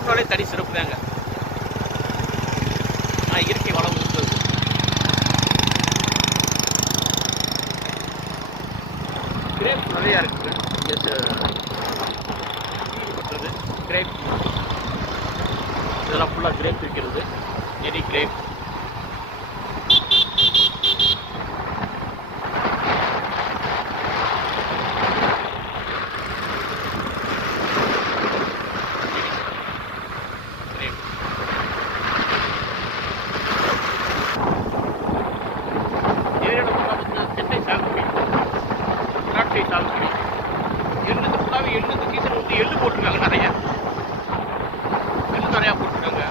ஊர்னாலே தனி சிறப்பு தாங்க. இயற்கை வளம் இருக்குது. கிரேப் நிறையா இருக்குது. கிரேப் இதெல்லாம் ஃபுல்லாக கிரேப் இருக்கிறது. நெறி கிரேப் எள்ளு போட்டுருக்காங்க. நிறையா போட்டுருக்காங்க.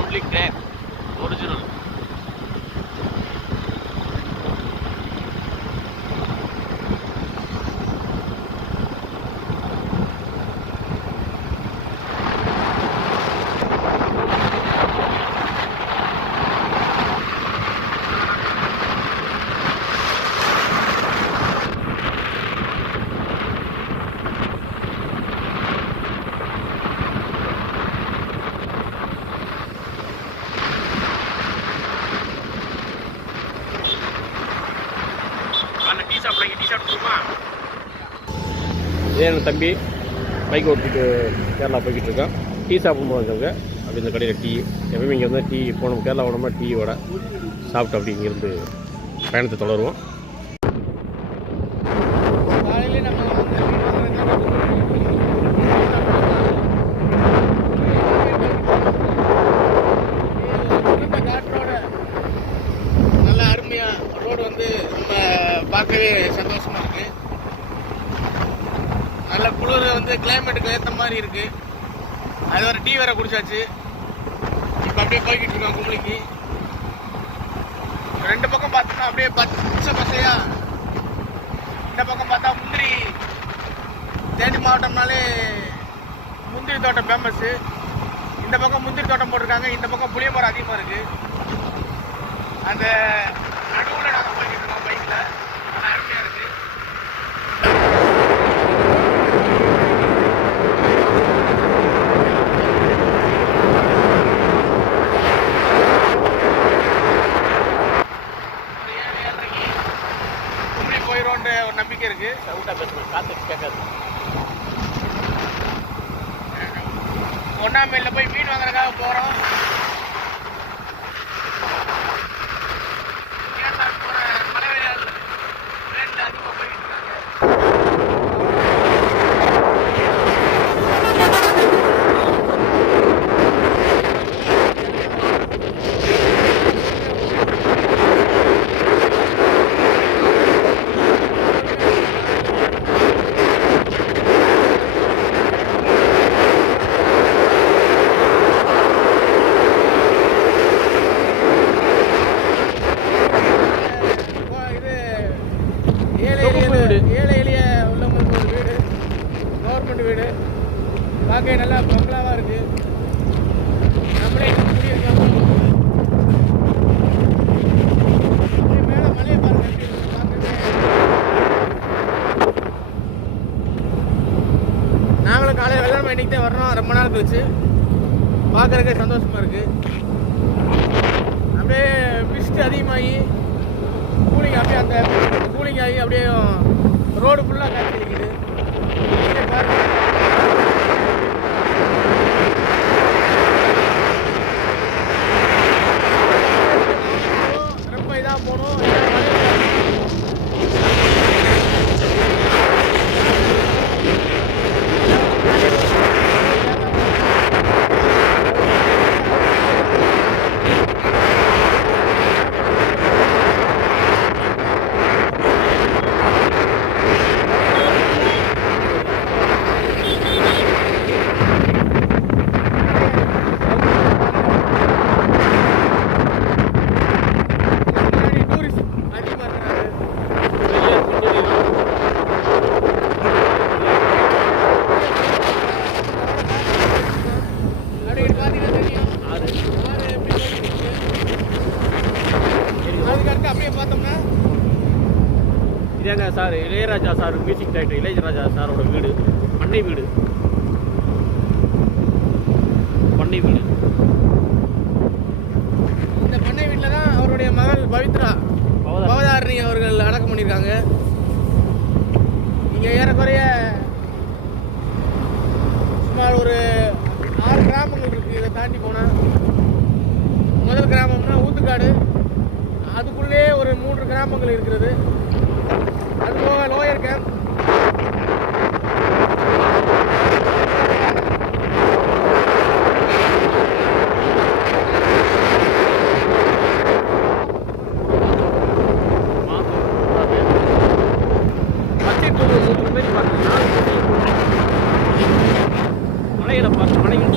Only grape, original. இதே என் தம்பி பைக் ஓட்டிட்டு கேரளா போய்கிட்டு இருக்கான். டீ சாப்பிடும் போது அப்படி இந்த கடையில் டீ எப்பவுமே இங்கே வந்து டீ போனோம். கேரளா போனோம்னா டீயோட சாப்பிட்டு அப்படி இங்கேருந்து பயணத்தை தொடருவோம். நல்ல அருமையாக ரோடு வந்து நம்ம பார்க்கவே சந்தோஷமாக இருக்குது. நல்ல குளிர் வந்து கிளைமேட்டுக்கு ஏற்ற மாதிரி இருக்குது. அது ஒரு டீ வேற குடிச்சாச்சு. இப்போ அப்படியே போய்கிட்டு இருக்கோம் கும்பலிக்கு. ரெண்டு பக்கம் பார்த்தோம்னா அப்படியே பச்சை பசையா. இந்த பக்கம் பார்த்தா முந்திரி, தேனி மாவட்டம்னாலே முந்திரி தோட்டம் ஃபேமஸ்ஸு. இந்த பக்கம் முந்திரி தோட்டம் போட்டிருக்காங்க. இந்த பக்கம் புளிய மரம் அதிகமாக இருக்குது. அந்த நடுவில் நாங்கள் போய்கிட்டு இருக்கோம் பைக்கில். நல்லா அருமையாக இருக்குது. போயிடும்ன்ற ஒரு நம்பிக்கை இருக்கு. சவுண்டா பேசணும், காத்து கேட்காது. ஒன்னாமையில் போய் மீன் வாங்குறதுக்காக போகிறோம். மழை வெயில் ரேட்டில் அதிகமாக போய்கிட்டு இருக்காங்க. ஏழை எளிய உள்ளவங்களுக்கு ஒரு வீடு, கவர்மெண்ட் வீடு. பார்க்க நல்லா பங்களாவாக இருக்குது. நம்மளே குடியிருக்கோம். மேலே மலையை பாருங்க. நாங்களும் காலையில் வெள்ளாமை இன்னைக்கு தான் வர்றோம். ரொம்ப நாள் கழிச்சு பார்க்குறதுக்கே சந்தோஷமாக இருக்குது. அப்படியே மிஸ்ட் அதிகமாகி கூலிங் அப்படியே அந்த கூலிங் ஆகி அப்படியே ரோடு ஃபுல்லாக காய்ச்சி இருக்குது. ரொம்ப இதாக போகணும். இதாங்க sir Ilaiyaraaja sir music director Ilaiyaraaja சாரோட வீடு, பண்ணை வீடு. பண்ணை வீடு. இந்த பண்ணை வீட்டில் தான் அவருடைய மகள் பவித்ரா பவதாரணி அவர்கள் அடக்கம் பண்ணியிருக்காங்க. இங்கே ஏறக்குறைய சுமார் ஒரு 6 கிராமங்கள் இருக்குது. இதை தாண்டி போனால் முதல் கிராமம்னா ஊத்துக்காடு, அதுக்குள்ளே ஒரு 3 கிராமங்கள் இருக்கிறது. அதுபோக லோயர் கேம்ப், மலைகளை பார்த்து மலைகள்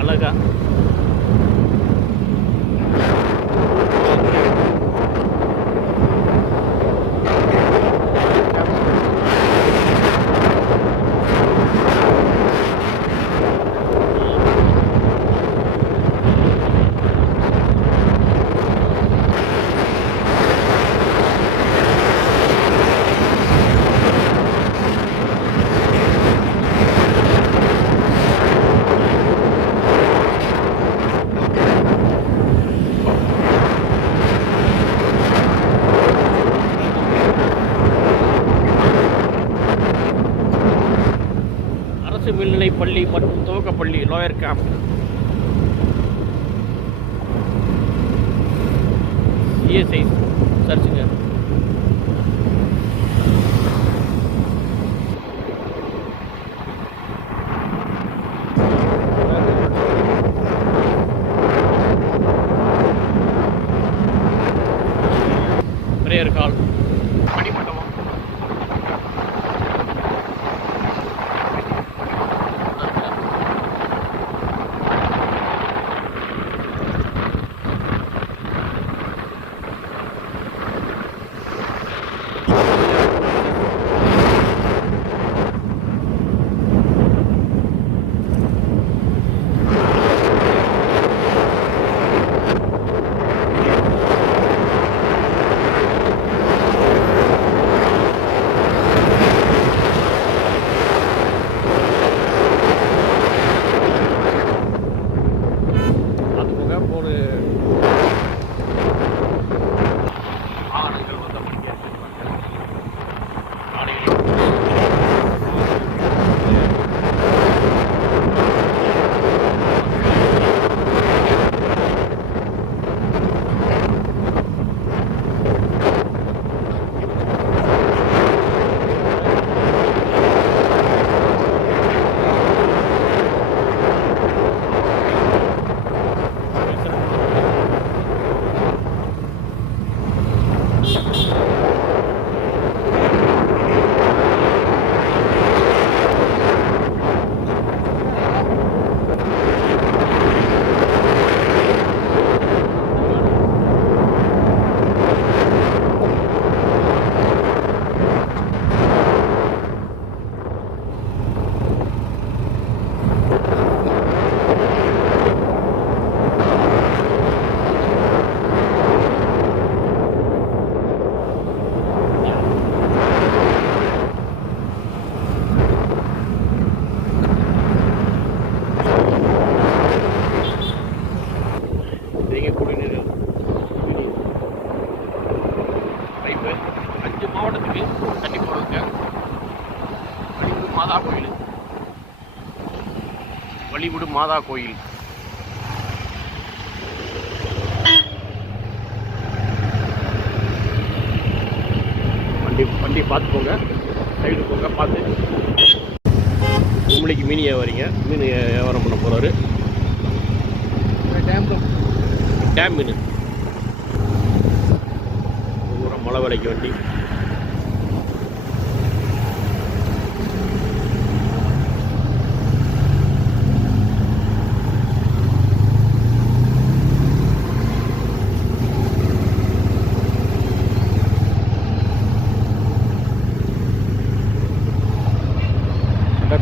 அழகா அரசு மேல்நிலைப் பள்ளி மற்றும் துவக்கப்பள்ளி லோயர் கேம்ப். சிஎஸ்ஐ சர்ச்சுங்க. பிரேயர் கால் மணிமண்டபம். ஒரு வாகனங்கள் வந்து அப்படிங்க. 5 மாவட்டத்துக்கு தண்ணி போகிறதுங்க. வழிவிடு மாதா கோயில், வழிவிடு மாதா கோயில். வண்டி பார்த்து போங்க, சைடு போங்க பார்த்து. கும்பளிக்கு மீன் வியாபாரிங்க, மீன் வியாபாரம் பண்ண போகிறாரு. டேம் மீன் தூரம் மலை வேலைக்கு வண்டி.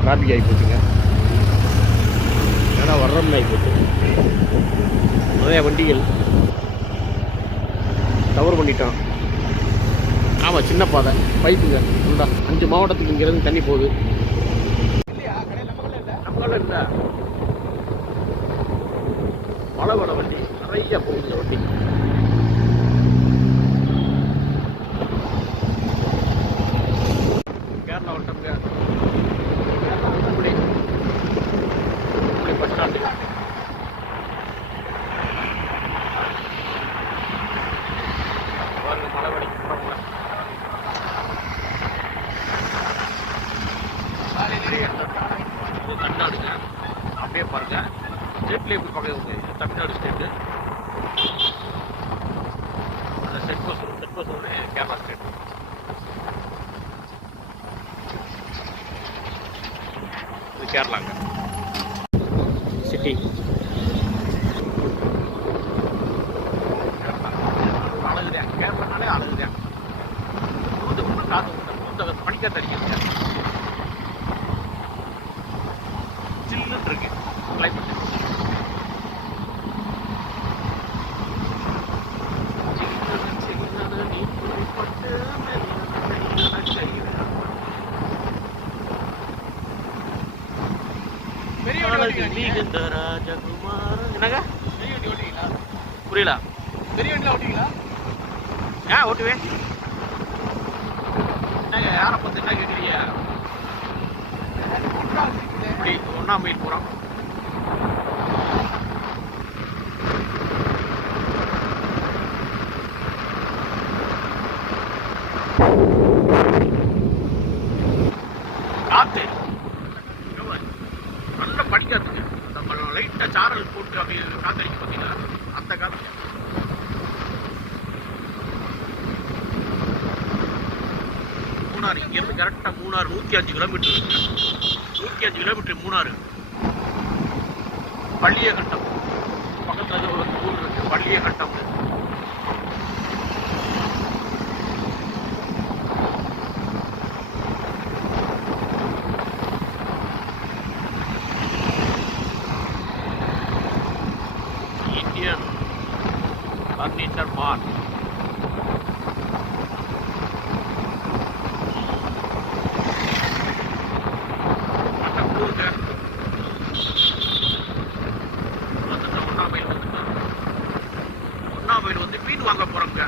டிராஃபிக் ஆகி போச்சுங்க, ஏன்னா வர்றோம்னு ஆகி போச்சு. நிறைய வண்டிகள் தவறு பண்ணிட்டான். ஆமாம், சின்ன பாதை பைப்புங்க. ஃபுல்லாக 5 மாவட்டத்துக்கு இங்கேருந்து தண்ணி போகுது. நம்மளால இல்லை, மழை வர வண்டி நிறைய போகுது. இந்த வண்டி கேரளா வட்டம்ங்க. பஸ் ஸ்டாண்டு பாருங்க, மழை வரைக்கும் போகிறவங்க தமிழ்நாடுங்க. அப்படியே பாருங்க, ஸ்டேட்லேயே போய் பார்க்க தமிழ்நாடு ஸ்டேட்டு. அந்த செட் பஸ் கேரளா ஸ்டேட். இது கேரளாங்க சிட்டி. அழகுதான், கேரளானாலே அழகுதான். ஒன்றும் காது பனிக்க தடிக்கிறது. சில்லுன்னு இருக்கு கிளைமேட். என்னங்க புரியல? பெரிய வண்டியில் ஓட்டிங்களா? ஓட்டுவேன். என்னங்க யாரை பார்த்து என்ன கேட்குறீங்க? இப்படி ஒன்றா மைல் போகிறோம். காற்று நல்லா படிக்காதுங்க. நம்ம லைட்டாக சாரல் போட்டு அப்படி காத்தடிக்க பார்த்தீங்களா, அந்த காற்று. மூணாறு இங்கேருந்து கரெக்டாக மூணாறு 105 கிலோமீட்டர் இருக்குங்க. 105 கிலோமீட்டர் மூணாறு. பள்ளியகட்டம் பக்கத்தில் ஒரு ஊர் இருக்குது, பள்ளியகட்டம். இந்தியன் ஃபர்னிச்சர் மார்ட். ஒன்னாமையில் வந்து மீன் வாங்க போறோம்ங்க.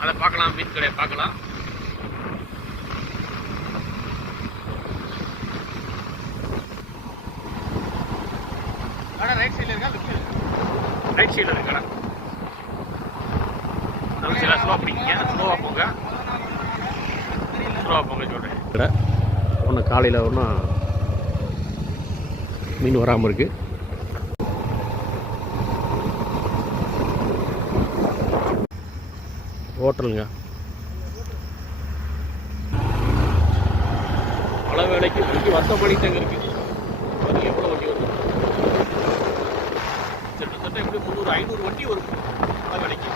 அதை பார்க்கலாம், மீன் கடையை பார்க்கலாம். ரைட் சைடில் இருக்கா? ரைட் சைடில் இருக்கா? நம்ம சில ஸ்லோவாக பிடிக்கிங்க, ஸ்லோவாக போங்க, ஸ்லோவாக போங்க சொல்கிறேன். ஒன்று காலையில் ஒன்றா மீன் வராமல் இருக்குது. ஹோட்டலுங்க. மழை வேலைக்கு வண்டி வந்த மணி தாங்க இருக்குது. எவ்வளோ வண்டி வருது? கிட்டத்தட்ட எப்படி 300-500 வண்டி வரும் மழை வேலைக்கு.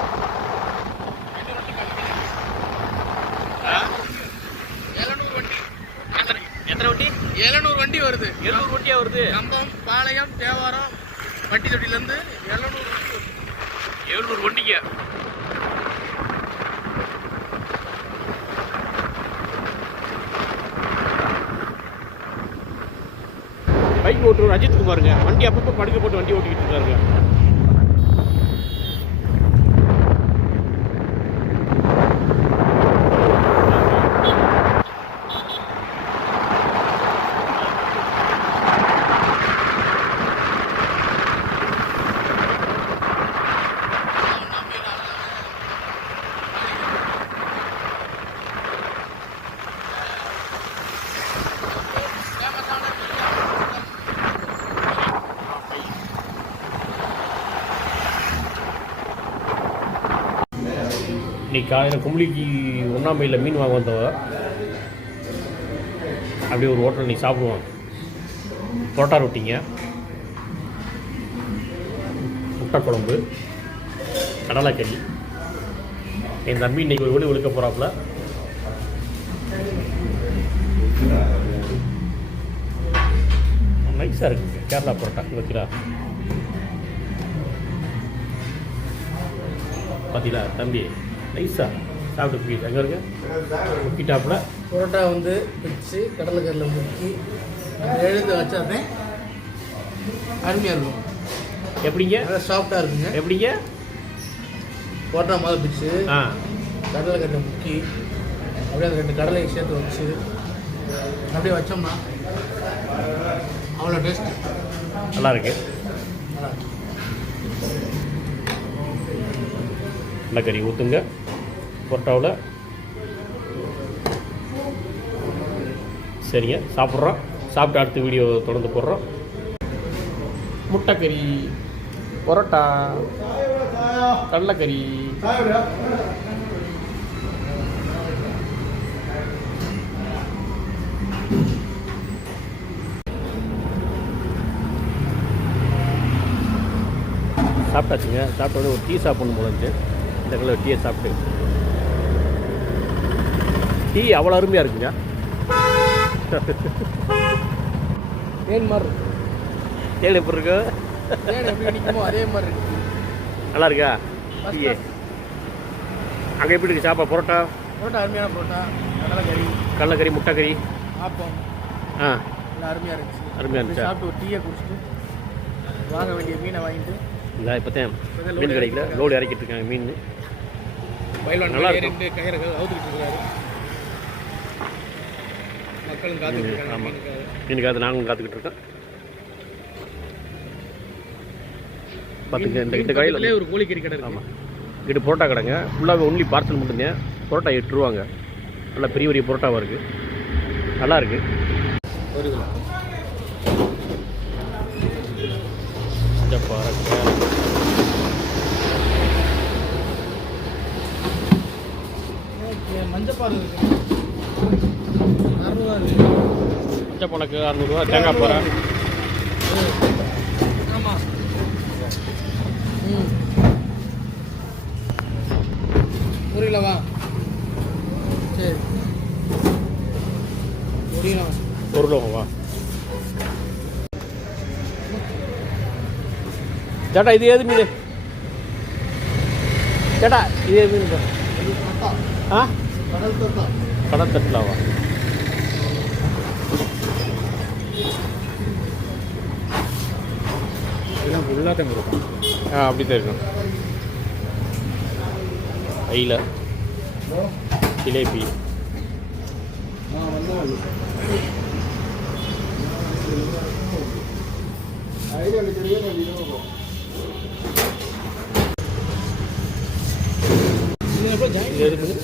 700 வண்டி. எத்தனை வண்டி? 700 வண்டி வருது. 700 வண்டியா வருது? கம்பம், பாளையம், தேவாரம், வட்டி தொட்டிலேருந்து 700 வண்டிங்க. பைக் ஓட்டுறவர் அஜித் குமாருங்க. வண்டி அப்பப்போ படுக்க போட்டு வண்டி ஓட்டிக்கிட்டு இருக்காருங்க. இன்னைக்கு காலையில் கும்பலிக்கு 1ஆம் மைலில் மீன் வாங்க வந்தவ அப்படியே ஒரு ஹோட்டல் நீ சாப்பிடுவான். புரோட்டா ரொட்டிங்க, முட்டை குழம்பு, கடலைக்கறி. என் தம்பி இன்றைக்கி ஒரு ஒளி ஒழுக்க போகிறாப்புல. நைஸாக இருக்குங்க கேரளா புரோட்டா வைக்கிறா. பார்த்தீங்களா தம்பி, நைஸாக சாப்பிட்டு பீஸ் அங்கே இருக்க முக்கிட்டாப்புல. புரோட்டா வந்து பிச்சு கடலைக்கரில் முக்கி எழுத்து வச்சாதே அருமையாக இருக்கும். எப்படிங்க? நல்லா சாஃப்டாக இருக்குங்க. எப்படிங்க? புரோட்டா மாதிரி பிச்சு கடலைக்கரில் முக்கி அப்படியே அந்த 2 கடலையை சேர்த்து வச்சு அப்படியே வச்சோம்னா அவ்வளோ டேஸ்ட் நல்லா இருக்கு. கடலைக்கறி ஊற்றுங்க புரோட்டாவில். சரிங்க, சாப்பிட்றோம். சாப்பிட்டு அடுத்த வீடியோ தொடர்ந்து போடுறோம். முட்டைக்கறி, பரோட்டா, கடலைக்கறி. சாப்பிட்டாச்சுங்க. சாப்பிட்ட உடனே ஒரு டீ சாப்பிடணும் போல இருந்துச்சு. இந்த கலர் டீயை சாப்பிட்டு டீ அவ்வளோ அருமையாக இருக்குங்க. தேன் மாதிரி இருக்கு. தேன் எப்படி இருக்கு? தேன் எப்படி நிற்குமோ அதே மாதிரி இருக்கு. நல்லா இருக்கா டீ? அங்கே எப்படி இருக்கு சாப்பாடு? பரோட்டா அருமையான புரோட்டா, கடலைக்கறி, முட்டைக்கறி, ஆப்பம் எல்லாம் அருமையாக இருந்துச்சு. அருமையாக இருந்துச்சு. சாப்பிட்டு ஒரு டீயை குடிச்சிட்டு வாங்க வேண்டிய மீனை வாங்கிட்டு இல்லை இப்போ தான் மீன் கிடைக்கல, லோடு இறக்கிட்டு இருக்காங்க மீன். நல்லா இருக்கும். 2 கயிறுகள் அவுத்துக்கிட்டு இருக்கிறாரு. மக்களும் காத்துக்கிட்டு இருக்காங்க. ஆமாம், மீனுக்காக நாங்களும் காத்துக்கிட்டு இருக்கோம். பார்த்துங்க, இந்த கடையில் ஒரு கோழிக்கறி கடை இருக்கு. ஆமாம், இங்கிட்டு புரோட்டா கடைங்க. ஃபுல்லாகவே ஒன்லி பார்சல் மட்டும்தான். புரோட்டா 8 ரூபாங்க. நல்லா பெரிய பெரிய புரோட்டாவாக இருக்குது, நல்லா இருக்குது. ஒரு கிலோ மஞ்சப்பாறை இருக்கு, 600 இருக்கு. மஞ்சப்பாலைக்கு 600 தேங்காய் பாறை. ஆமாம். ஒரு கிலோவா? சரி, ஒரு கிலோ. ஒரு கிலோவா? சேட்டா இது ஏது மீன்? சேட்டா இது ஏது மீன்? ஆ, கடல் தட்டலாவா? இதெல்லாம் ஃபுல்லாக தான் இருக்கும். அப்படி தான் இருக்கும். ஐல, ஜிலேபி, இது எது மீன்?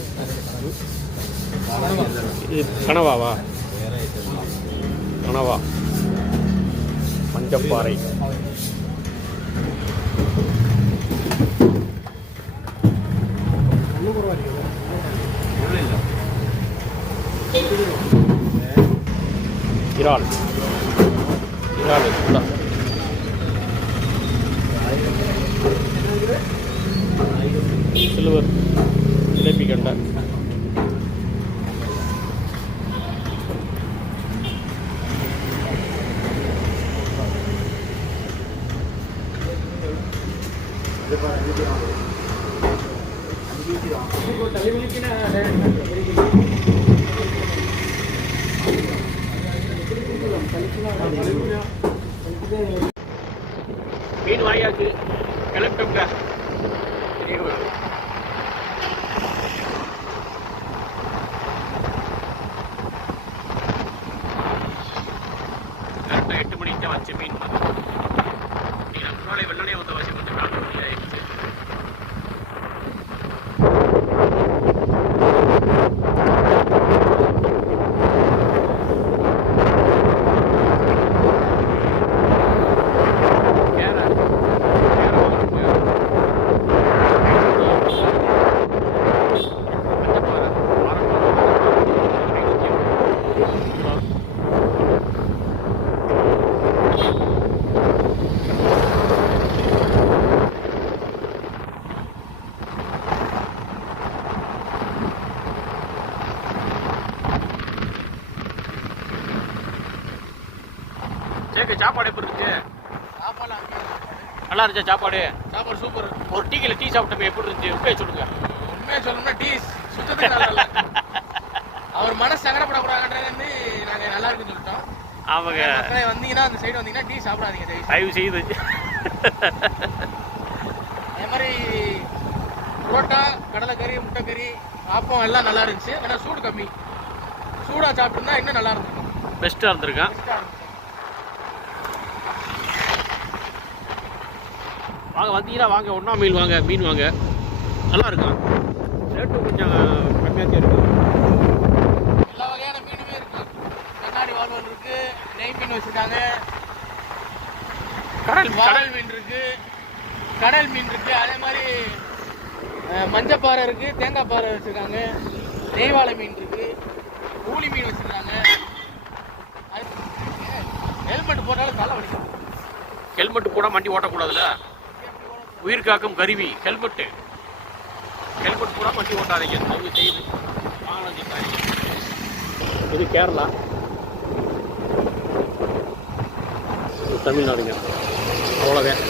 இது கனவாவா? கனவா, மஞ்சப்பாறை. இறால், இறால் ஃபுல்லா. சில்வர், ஜிலேபி கண்டை, மீன் வாயாச்சு, கிளம்பிட்டோங்க. கரெக்டாக 8 மணிக்கு தான் வச்சு மீன் முன்னாலே வெள்ளனே ஊற்ற வச்சு கொஞ்சம் காட்டு ஆயிடுச்சு. சேக்க சாப்பாடு எப்படி இருந்துச்சு? சாப்பாடுலாம் அருமையான சாப்பாடு. நல்லா இருந்துச்சா சாப்பாடு? சாப்பாடு சூப்பர். ஒரு டீக்கில் டீ சாப்பிட்டப்ப எப்படி இருந்துச்சு? உண்மையை சொல்லுங்க. உண்மையை சொல்லணும்னா டீ சுத்தத்துக்கு நல்லா இல்லை. அவர் மனசு சங்கடப்படக்கூடாதுன்றது நாங்கள் நல்லா இருக்குன்னு சொல்லிட்டோம். அவங்க மக்களை வந்தீங்கன்னா அந்த சைடு வந்தீங்கன்னா டீ சாப்பிடாதீங்க தயவு செய்து. அதே மாதிரி புரோட்டா, கடலைக்கறி, முட்டைக்கறி, ஆப்பம் எல்லாம் நல்லா இருந்துச்சு. ஆனால் சூடு கம்மி. சூடாக சாப்பிட்டுருந்தா இன்னும் நல்லா இருந்திருக்கும். பெஸ்ட்டாக இருந்திருக்கேன். வாங்க, வந்தீங்கன்னா வாங்க, ஒன்றா மீன் வாங்க, மீன் வாங்க, நல்லா இருக்கும். ரேட்டு கொஞ்சம் கம்மியாக தான் இருக்கும். எல்லா வகையான மீனுமே இருக்கு. கண்ணாடி வால்வல் இருக்கு, நெய் மீன் வச்சுருக்காங்க, கடல் மீன் இருக்கு, கடல் மீன் இருக்கு. அதே மாதிரி மஞ்சப்பாறை இருக்கு, தேங்காய் பாறை வச்சுருக்காங்க, நெய்வாழை மீன் இருக்கு, ஊளி மீன் வச்சுருக்காங்க. ஹெல்மெட் போட்டாலும் தலை வலிக்கும். ஹெல்மெட் போட வண்டி ஓட்டக்கூடாதுல்ல, உயிர் காக்கும் கருவி ஹெல்மெட்டு. ஹெல்மெட் போட வண்டி ஓட்டாதீங்க, தயவு செய்து. இது கேரளா, தமிழ்நாடுங்க. அவ்வளோதான்,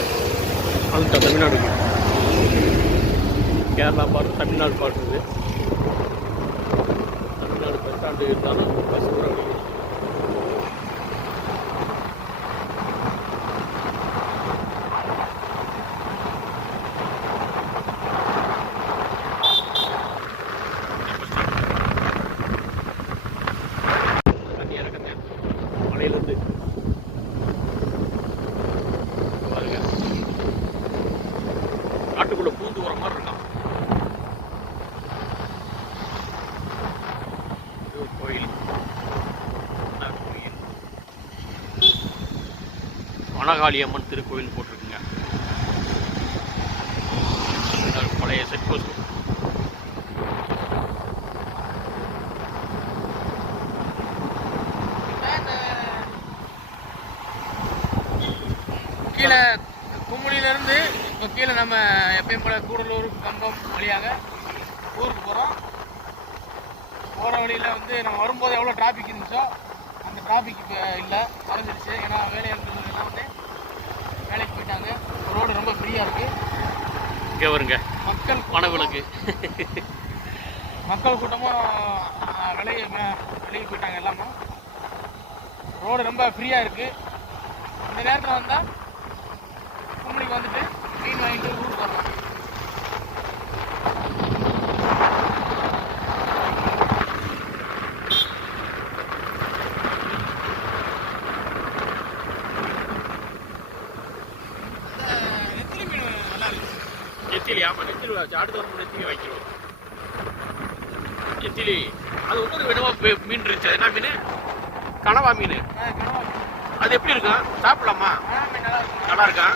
அந்த தமிழ்நாடுங்க. கேரளா பாட்டு, தமிழ்நாடு பாட்டு இருக்குது. தமிழ்நாடு பஸ் ஸ்டாண்டு இருந்தாலும் பஸ் கூட அப்படி மலையிலேருந்து பாருங்க, காட்டுக்குள்ளே பூந்து வர மாதிரி இருக்கான். கோயில், கோயில், வனகாளி அம்மன் திருக்கோயில் போட்டிருக்குங்க. பழைய செட் போஸ்ட். கீழே கும்முடியிலேருந்து இப்போ கீழே நம்ம எப்பயும் போல கூடலூர், கம்பம் வழியாக ஊருக்கு போகிறோம். போகிற வழியில் வந்து நம்ம வரும்போது எவ்வளோ டிராஃபிக் இருந்துச்சோ அந்த டிராஃபிக் இப்போ இல்லை, குறைஞ்சிருச்சு. ஏன்னா வேலையாட்கள் எல்லாம் வந்து வேலைக்கு போயிட்டாங்க. ரோடு ரொம்ப ஃப்ரீயாக இருக்குது. இங்கே வருங்க மக்கள் பணவிலக்கு. மக்கள் கூட்டமும் விலகி போயிட்டாங்க எல்லாமே. ரோடு ரொம்ப ஃப்ரீயாக இருக்குது. இந்த நேரத்தில் வந்தால் கும்பலிக்கு வந்துட்டு மீன் வாங்கிட்டு ஊருக்கு வரலாம். நெத்திலி மீன் நல்லா இருக்கு. நெத்திலி, ஆமாம், நெத்திலி அடுத்த வரும்போது நெத்திலி வாங்கிடுவோம். நெத்திலி அது ஒன்று விடவா மீன் இருந்துச்சு. என்ன மீன்? கனவா மீன். அது எப்படி இருக்கும்? சாப்பிடலாமா? நல்லா இருக்கா?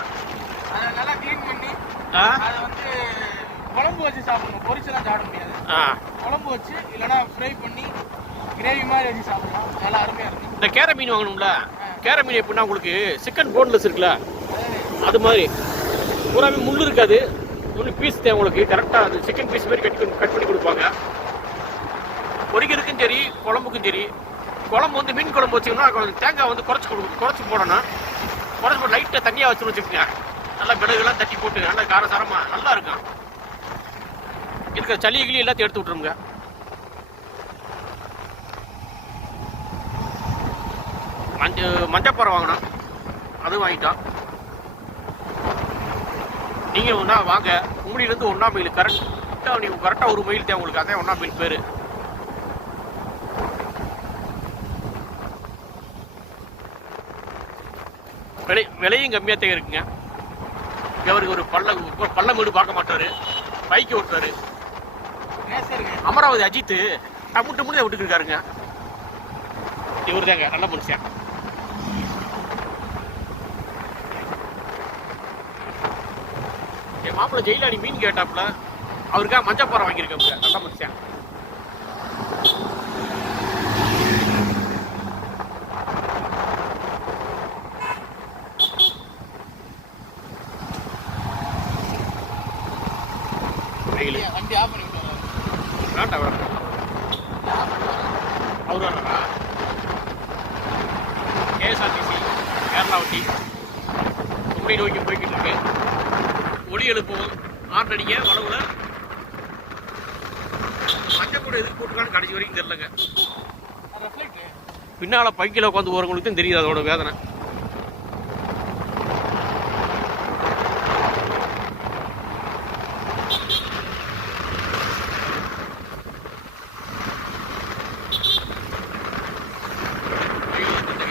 அதை நல்லா க்ளீன் பண்ணி அதை வந்து குழம்பு வச்சு சாப்பிடணும். பொரிச்செல்லாம் சாப்பிட முடியாது. குழம்பு வச்சு இல்லைன்னா ஃப்ரை பண்ணி கிரேவி மாதிரி வச்சு சாப்பிடலாம். நல்லா அருமையாக இருக்கும். இந்த கேரை மீன் வாங்கணும்ல, கேரை மீன் எப்படின்னா உங்களுக்கு சிக்கன் போன்லெஸ் இருக்குல்ல, அது மாதிரி பூராமே முள் இருக்காது. ஒன்று பீஸ் தான் உங்களுக்கு கரெக்டாக அது சிக்கன் பீஸ் மாதிரி கட் பண்ணி கொடுப்பாங்க. பொரிக்கிறதுக்கும் சரி, குழம்புக்கும் சரி. குழம்பு வந்து மீன் குழம்பு வச்சிங்கன்னா தேங்காய் வந்து குறைச்சி போடணும். குறைச்சி போட்டு லைட்டாக தண்ணியாக வச்சுன்னு வச்சுக்கோங்க. நல்லா மிளகுலாம் தட்டி போட்டு நல்லா காரசாரமாக நல்லா இருக்கும். இருக்கிற சளி கிளி எல்லாத்தையும் எடுத்து விட்ருங்க. மஞ்சப்பாறை வாங்கினோம், அதுவும் வாங்கிட்டோம். நீங்கள் ஒன்றா வாங்க, கும்படியிலேருந்து 1ஆம் மைல் கரெக்டாக, நீங்கள் கரெக்டாக 1 மைல் தான் உங்களுக்கு. அதே 1ஆம் மைல் பேர். விலையும் கம்மியாக தான் இருக்குங்க. இவருக்கு ஒரு பள்ளம் வீடு பார்க்க மாட்டாரு, பைக்கு ஓட்டுறாரு. அமராவதி அஜித் டமுட்டு தான் விட்டுக்கு இருக்காருங்க. இவர் தாங்க நல்ல மனுஷன். என் மாப்பிள்ளை ஜெயிலாடி மீன் கேட்டாப்புல, அவருக்காக மஞ்சப்பாறை வாங்கியிருக்காங்க. நல்ல மனுஷன். வண்டி ஆஃப் பண்ணி வேண்டாம் வேண்டாம், அவர் வேணா. KSRTC கேரளா வண்டி குமரி நோக்கி போய்கிட்டு இருக்கு. ஒளி எழுப்புவோம், ஆர்ட் அடிக்க வளவுல மஞ்சக்கூட எதுக்கு போட்டுருக்கான்னு கடைசி வரைக்கும் தெரியலங்க. பின்னால் பைக்கில் உட்காந்து போகிறவங்களுக்கு தான் தெரியுது அதோட வேதனை.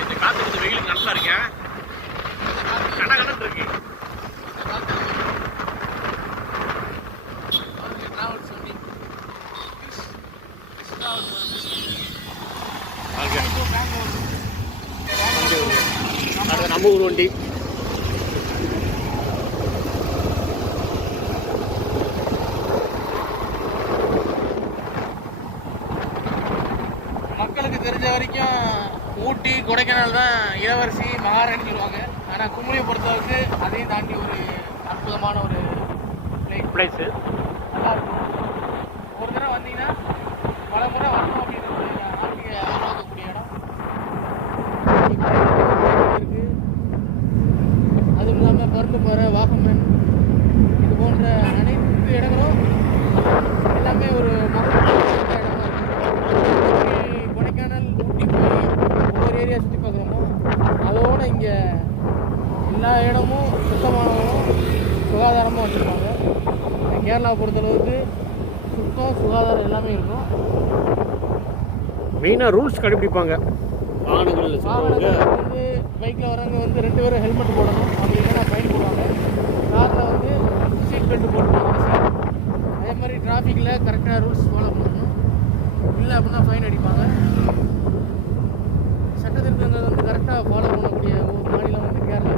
இந்த காற்று வந்து வெயிலுக்கு நல்லா இருக்கேன், கடகடன்னு இருக்கு. அது நம்ம ஊர் வண்டி. மக்களுக்கு தெரிஞ்ச வரைக்கும் ஊட்டி கொடைக்கானல் தான் இளவரசி மகாராணி சொல்லுவாங்க. ஆனால் குமரியை பொறுத்தளவுக்கு அதையும் தாண்டி ஒரு அற்புதமான ஒரு பிளேஸு. நல்லா இருக்கும். ஒரு தடவை வந்தீங்கன்னா பல முறை வரணும் அப்படின்றது ஆண்டியை ஆர்வக்கக்கூடிய இடம் இருக்கு. அதுவும் இல்லாமல் பருந்துப்பாறை, வாகமன் இது போன்ற அனைத்து இடங்களும் எல்லாமே ஒரு மக்கள் இடமா இருக்கு. கொடைக்கானல், ஊட்டி போய் ஒவ்வொரு ஏரியா சுற்றி பார்க்குறோமோ அதோடு இங்கே எல்லா இடமும் சுத்தமானவும் சுகாதாரமாக வச்சுருப்பாங்க. கேரளாவை பொறுத்தளவுக்கு சுத்தம், சுகாதாரம் எல்லாமே இருக்கும். மெயினாக ரூல்ஸ் கடைபிடிப்பாங்க. வாகனங்கள் வந்து பைக்கில் வரவங்க வந்து 2 பேரும் ஹெல்மெட் போடணும், அப்படி இல்லைன்னா ஃபைன் போடுவாங்க. காரில் வந்து சீட் பெல்ட் போட்டுருவாங்க. அதே மாதிரி டிராஃபிக்கில் கரெக்டான ரூல்ஸ் ஃபாலோ பண்ணணும், இல்லை அப்படின்னா ஃபைன் அடிப்பாங்க. சட்டத்திருத்தங்கள் வந்து கரெக்டாக ஃபாலோ பண்ணக்கூடிய ஒரு மாநிலம் வந்து கேரளா.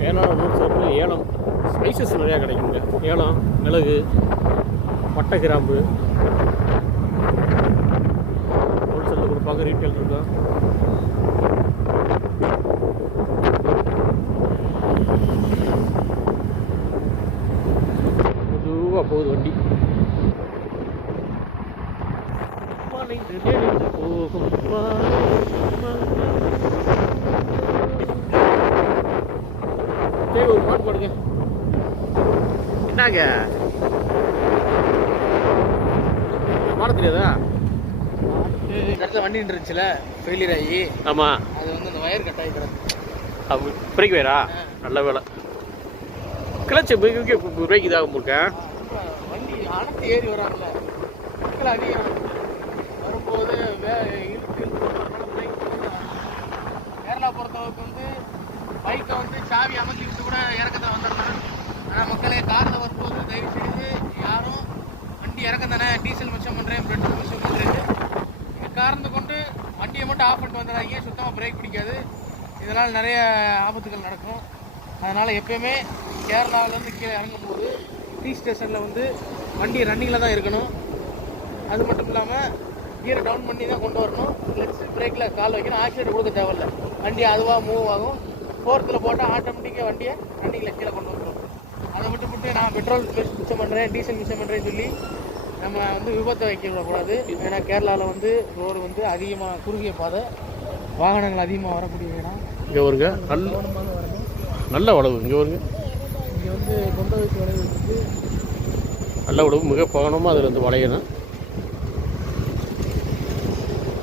கேரளா ரூல்ஸ் வந்து ஏலம் ஸ்பைசஸ் நிறையா கிடைக்குங்க. ஏலம், மிளகு, பட்டை, கிராம்பு ஹோல்சேலில் கொடுப்பாங்க, ரீட்டைல் இருக்கா. மெதுவாக போகுது வண்டி. சரி, ஒரு பாட்டு பாடுங்க. என்னங்க பாட தெரியாதா? கரெக்டாக வண்டி இருந்துச்சுல ஃபெயிலியர் ஆகி, ஆமாம், அது வந்து அந்த வயர் கட் ஆகி கிடக்கு. அப்படி பிரேக் வேறா? நல்ல வேலை. கிளச்சு பிரேக் இதாக முழுக்க வண்டி அனைத்து ஏறி வராங்கல்ல, மக்கள் அதிகம் வரும்போது கேரளா பொறுத்தளவுக்கு வந்து பைக்கை வந்து சாவி அமர்த்தி விட்டு கூட இறக்கத்தை வந்துடலாம். ஆனால் மக்களே காரில் வரும்போது தயவு செய்து யாரும் வண்டி இறக்கம் தானே, டீசல் மிச்சம் பண்ணுறேன், பெட்ரோல் மிச்சம் பண்ணுறேன்னு காரணத்தை கொண்டு வண்டியை மட்டும் ஆஃப் பண்ணிட்டு வந்துடுறாங்க. சுத்தமாக பிரேக் பிடிக்காது. இதனால் நிறைய ஆபத்துகள் நடக்கும். அதனால் எப்பயுமே கேரளாவிலேருந்து கீழே இறங்கும்போது டீ ஸ்டேஷனில் வந்து வண்டி ரன்னிங்கில் தான் இருக்கணும். அது மட்டும் இல்லாமல் கியரை டவுன் பண்ணி தான் கொண்டு வரணும். கிளட்ச் பிரேக்கில் கால் வைக்கணும். ஆக்சிலேட்டர் கொடுக்க தேவையில்லை, வண்டி அதுவாக மூவ் ஆகும். 4th போட்டால் ஆட்டோமேட்டிக்காக வண்டியை ரன்னிங்கில் கீழே கொண்டு வந்துடும். அதை விட்டு நான் பெட்ரோல் மிச்சம் பண்ணுறேன், டீசல் மிச்சம் பண்ணுறேன்னு சொல்லி நம்ம வந்து விபத்தை வைக்க விடக்கூடாது. ஏன்னா கேரளாவில் வந்து ரோடு வந்து அதிகமாக குறுகிய பாதை, வாகனங்கள் அதிகமாக வரக்கூடிய இடம். இங்கே வருங்க, நல்ல வளவு. இங்கே வருங்க, இங்கே வந்து கொண்ட வச்சு வளைவு இருக்குது. நல்ல வளவு, மிக கவனமாக அதில் வந்து வளையணும்,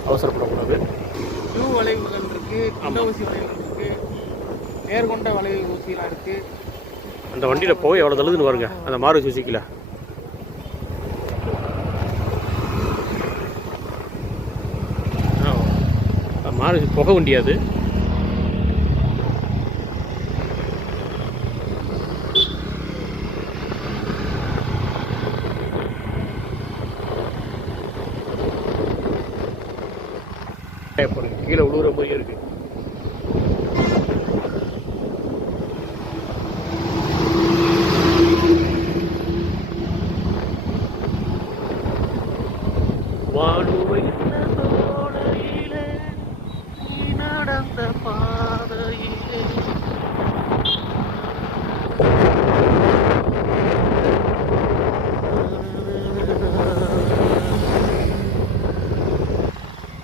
அவசரப்படக்கூடாது. யூ வளைவுகள் இருக்குது, கொண்ட ஊசி வளைவுகள் இருக்குது, நேர்கொண்ட வளைவு ஊசிலாம் இருக்குது. அந்த வண்டியில் போய் எவ்வளோ தள்ளுதுன்னு வருங்க, அந்த மாருதி சுசுக்கில. மாருதி புகை வண்டி அது. கீழே விழுவுற மாதிரி இருக்கு. நடந்த பாதையிலே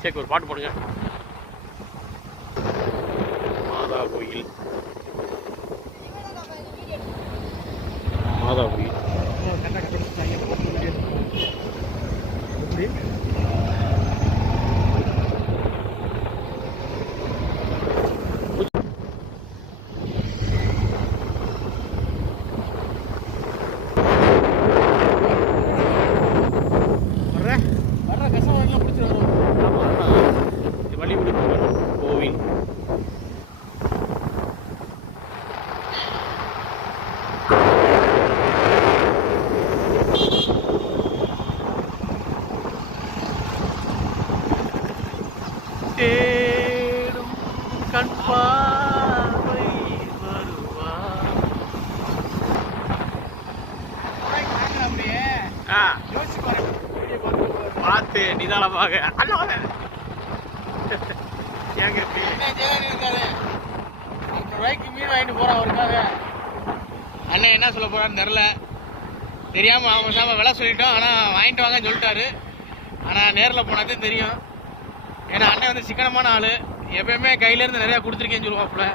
சரி, ஒரு பாட்டு போடுங்க. ஆ யோசிச்சு பாருங்க வீடியோ பார்த்து பார்த்து நிதானமாக அல்ல ஏங்க இப்படி? என்ன ஜெயலலிதா இருக்காரு 5 ரூபாய்க்கு மீன் வாங்கிட்டு போறான் அவருக்காக. அண்ணன் என்ன சொல்ல போறான்னு தெரில, தெரியாம அவன் விலை சொல்லிட்டோம். ஆனா வாங்கிட்டு வாங்கன்னு சொல்லிட்டாரு. ஆனா நேரில் போனாதே தெரியும். ஏன்னா அண்ணன் வந்து சிக்கனமான ஆளு, எப்பயுமே கையில இருந்து நிறைய கொடுத்துருக்கேன்னு சொல்லுவாப்புல.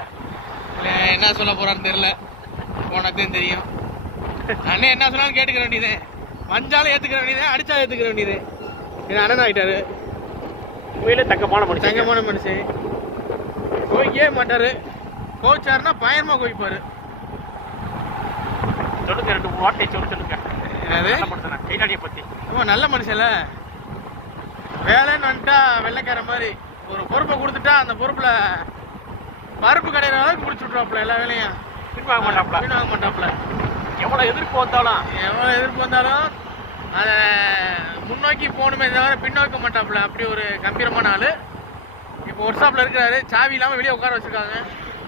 இல்லை என்ன சொல்ல போறான்னு தெரில, போனதே தெரியும். அண்ணன் என்ன சொன்னாலும் கேட்டுக்கிற வேண்டியது, வஞ்சாலும் ஏத்துக்கிற வேண்டியது, அடிச்சாலும் ஏத்துக்கிற வேண்டியது. ஏன்னா அண்ணன் ஆகிட்டாரு, உண்மையிலே தங்கமான மனுஷன். தங்கமான மனுஷன். கோவிக்கவே மாட்டாரு, கோவிச்சாருன்னா பயங்கரமா கோவிப்பாரு. சொல்லுங்க 2-3 வார்த்தை சொல்லுங்க. என்னது நல்ல மனுஷனா கைதாடியை பத்தி? நல்ல மனுஷன்ல, வேலைன்னு வந்துட்டா வெள்ளைக்கார மாதிரி ஒரு பொறுப்பை கொடுத்துட்டா அந்த பொறுப்புல பருப்பு கடையிற அளவுக்கு முடிச்சு விட்ருவாப்புல எல்லா வேலையும். பின்வாங்க மாட்டாப்ல. வாங்க மாட்டாப்புல. எவ்வளவு எதிர்ப்பு வந்தாலும் அதை முன்னோக்கி போகணுமே தவிர பின்னோக்க மாட்டாப்புல. அப்படி ஒரு கம்பீரமான ஆளு. இப்போ ஒர்க் ஷாப்ல இருக்கிறாரு, சாவி இல்லாமல் வெளியே உட்கார வச்சிருக்காங்க.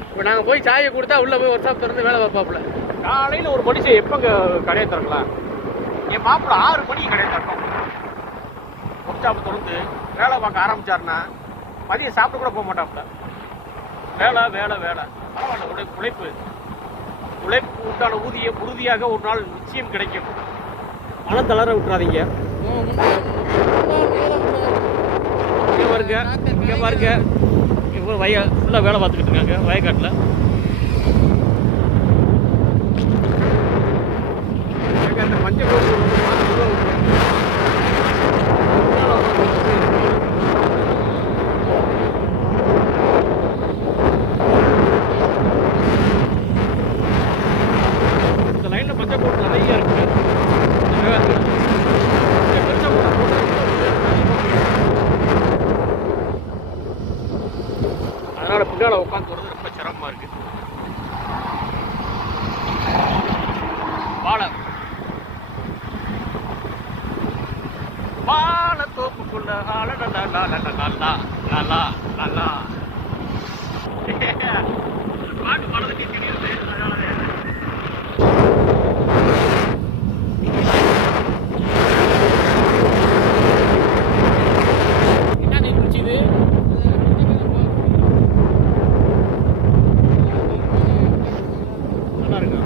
இப்போ நாங்கள் போய் சாவியை கொடுத்தா உள்ளே போய் ஒர்க் ஷாப் திறந்து வேலை பார்ப்பாப்புல. காலையில் ஒரு மனுஷன் எப்போங்க கடையை திறக்கலாம்? என் மாப்பிள்ள 6 மணிக்கு கடையை திறக்கும். ஒர்க் ஷாப் திறந்து வேலை பார்க்க ஆரம்பிச்சாருன்னா மதியம் சாப்பிட்டு கூட போக மாட்டாப்புல. வேலை வேலை வேலை. பரவாயில்ல, உழைப்பு உண்டான ஊதியம் உறுதியாக ஒரு நாள் நிச்சயம் கிடைக்கும். மனம் தளர விட்டுறாதீங்க. இங்கே பாருங்க, இங்கே பாருங்க, இங்கே ஃபுல்லாக வேலை பார்த்துக்கிட்டு இருக்காங்க வயக்காட்டில். அந்த மஞ்சள் இந்த லைனில் மஞ்சள் போட்டு நிறைய இருக்கு. அதனால பின்னால் உட்காந்து வரது ரொம்ப சிரமமாக இருக்கு. வாழத்தோப்புக்குள்ள பாட்டு பாடுறதுக்கு தெரியாது. என்ன நீ குடிச்சது? நல்லா இருக்கா?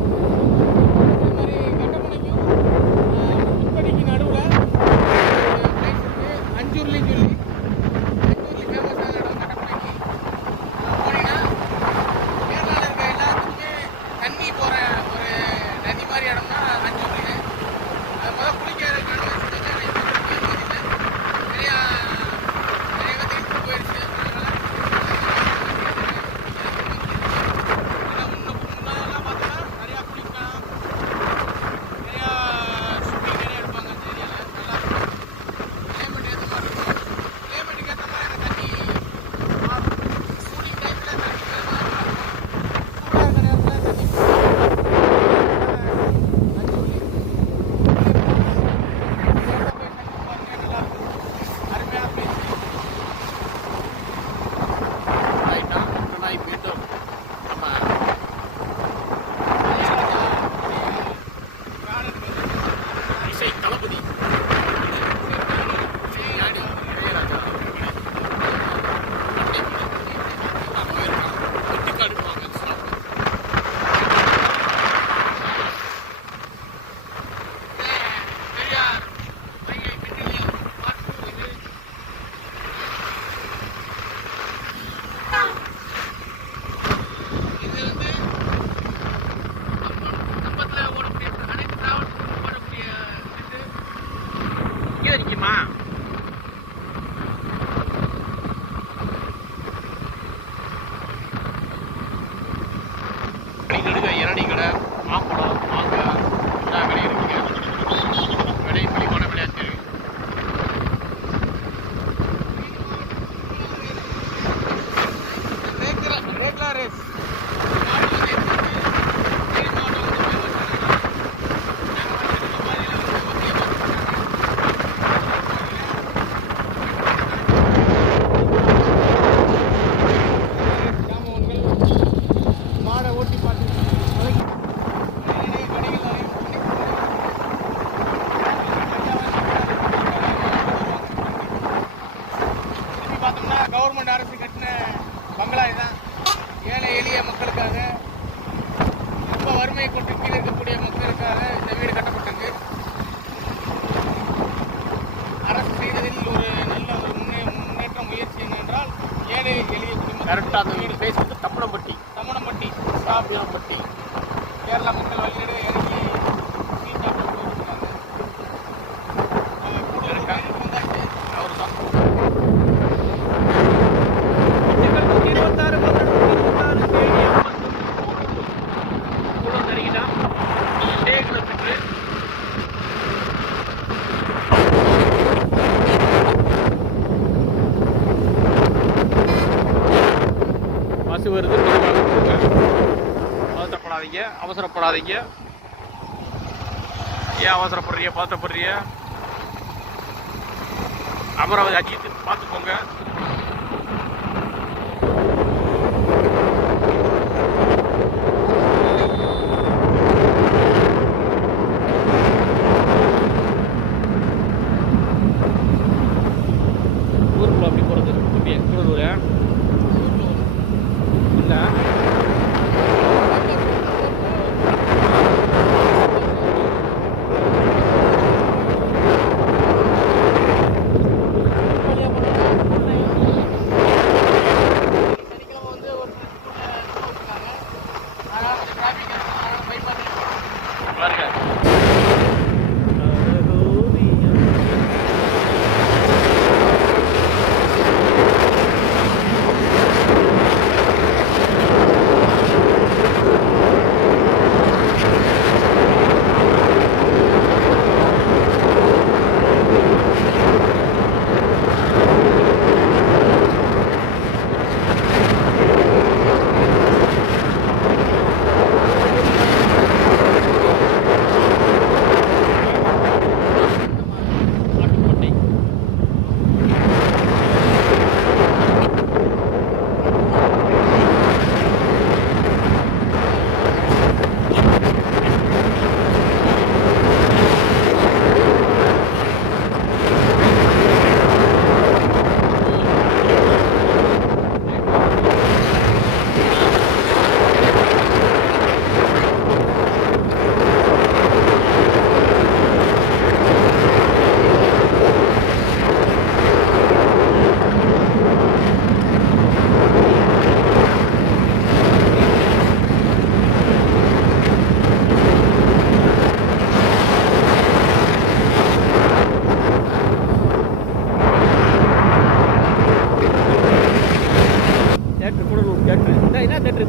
கரெக்டாக அந்த பிளேஸ் வந்து தம்மனம்பட்டி சாப்பியாம்பட்டி கேரளா மக்கள் வழியிட இறங்கி அவர் தான் 26 கிலோமீட்டர் பஸ் வருது. பதட்டப்படாதீங்க, அவசரப்படாதீங்க. ஏன் அவசரப்படுறீங்க, பதட்டப்படுறீங்க? அமராவதி அஜித் பார்த்துக்கோங்க. ஊருக்குள்ள அப்படி போகிறது அப்படியே கூடலூர் இல்லை பாருங்க.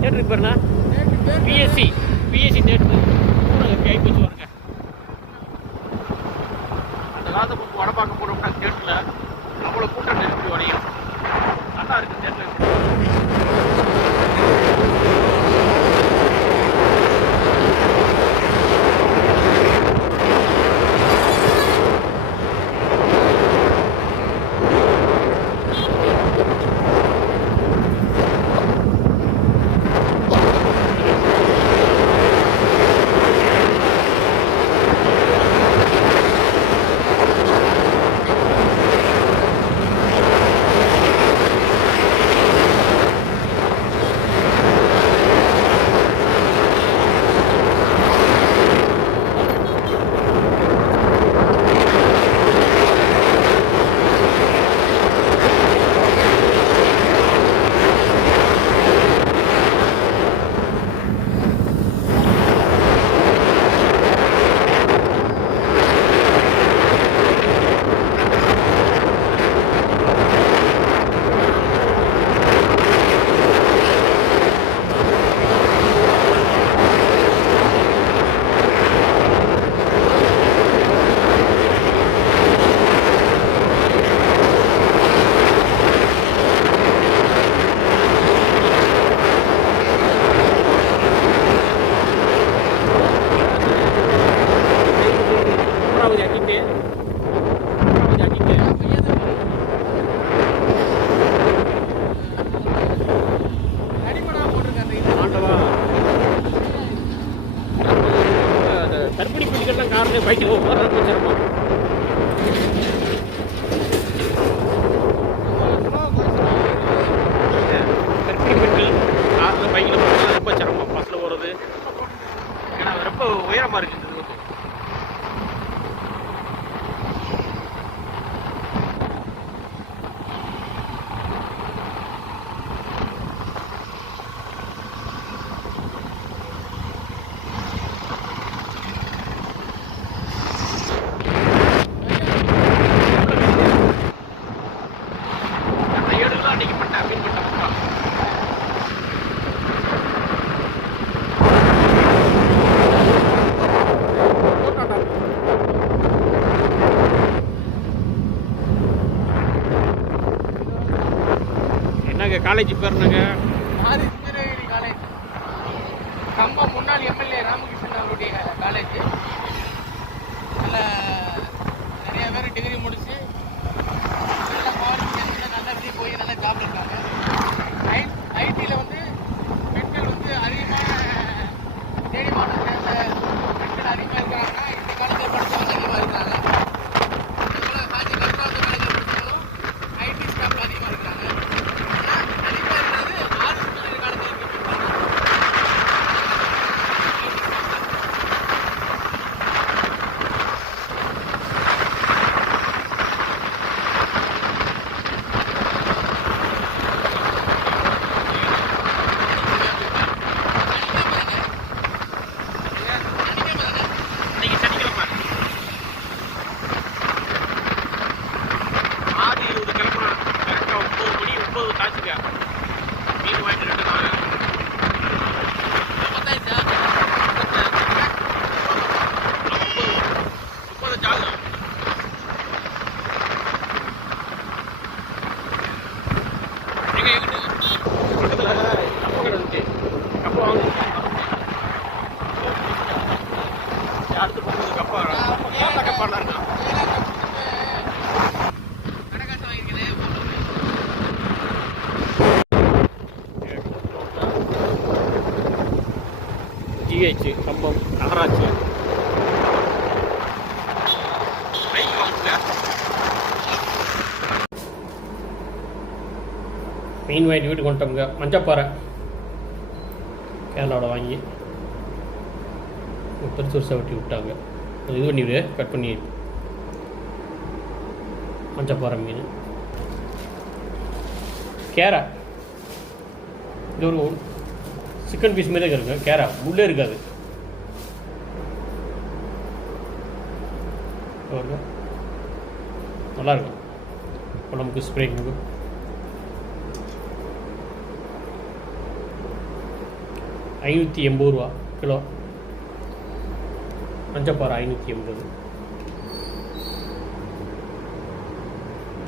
தேட்டருக்கு பேருண்ணா பிஎஸ்சி தேட்டரு ஆகிப்போச்சு பாருங்க. அந்த காலத்தை போட்டு வடை பார்க்க போனோம்னா தேட்டரில் அவ்வளோ கூட்டம் நெருக்கடி வரையும் நல்லா இருக்குது தேட்டர். கற்பிணி பெண்கள்லாம் காரில் பைக்கில் போகிறது சிரமம். கற்பிணி பெண்கள் காரில் பைக்கில் போகிறது ரொம்ப சிரமம். பஸ்ஸில் போகிறது ஏன்னா ரொம்ப உயரமாக இருக்குது. காலேஜ் பேர் என்னங்க? ஆதி சுந்தரகிரி காலேஜ். கம்பம் முன்னாள் எம்எல்ஏ ராமகிருஷ்ணன் அவருடைய காலேஜ். நிறைய பேர் டிகிரி முடிச்சு நல்ல குவாலிஃபிகேஷனில் நல்ல இப்படி போய் நல்ல ஜாப் இருக்காங்க. ஐடியில் வந்து பெண்கள் வந்து அதிகமாக தேனி மாவட்டத்தில் பெண்கள் அதிகமாக இருக்கிறாங்கன்னா இந்த காலத்தில் படித்தவங்க அதிகமாக இருக்கிறாங்க. அதுபோல் காஞ்சி கல்பாவது காலேஜில் படித்தவங்களும் ஐடி ஸ்டாஃபில் அதிகமாக இருக்கிறாங்க. ஆனால் அதிகமாக இருக்கிறது ஆதி சுந்தரகிரி காலேஜில் இருக்கிறாங்க. இன்னைக்கு சனிக்கிழமை 6:20 கிளம்புறோம். கரெக்டாக 9 மணி 9 காய்ச்சுங்க. மீன் வாங்கிட்டு 2 நாள் பத்தாயிடுச்சா? 30 ஜாதகம். எங்க பக்கத்தில் கப்பை கடை இருந்துச்சு. கப்பை வாங்க அடுத்து போகிறது கப்பா கப்பாடா கடைக்காசு வாங்கிக்கிறேன். ஜிஹெச் கம்பம் நகராட்சி மீன் வாங்கிட்டு வீட்டுக்கு வந்துட்டோம்ங்க. மஞ்சப்பாறை கேரளாவில் வாங்கி பெருசு பெருசாக வெட்டி விட்டாங்க. அது இது பண்ணிவிடு, கட் பண்ணி மஞ்சப்பாறை மீன். கேரா இது ஒரு சிக்கன் பீஸ் மாரி இருக்குங்க. கேரா முள்ளே இருக்காது. நல்லாயிருக்கும் உடம்புக்கு ஸ்ப்ரேக்கு. ₹580 கிலோ. மஞ்சப்பாறை 580.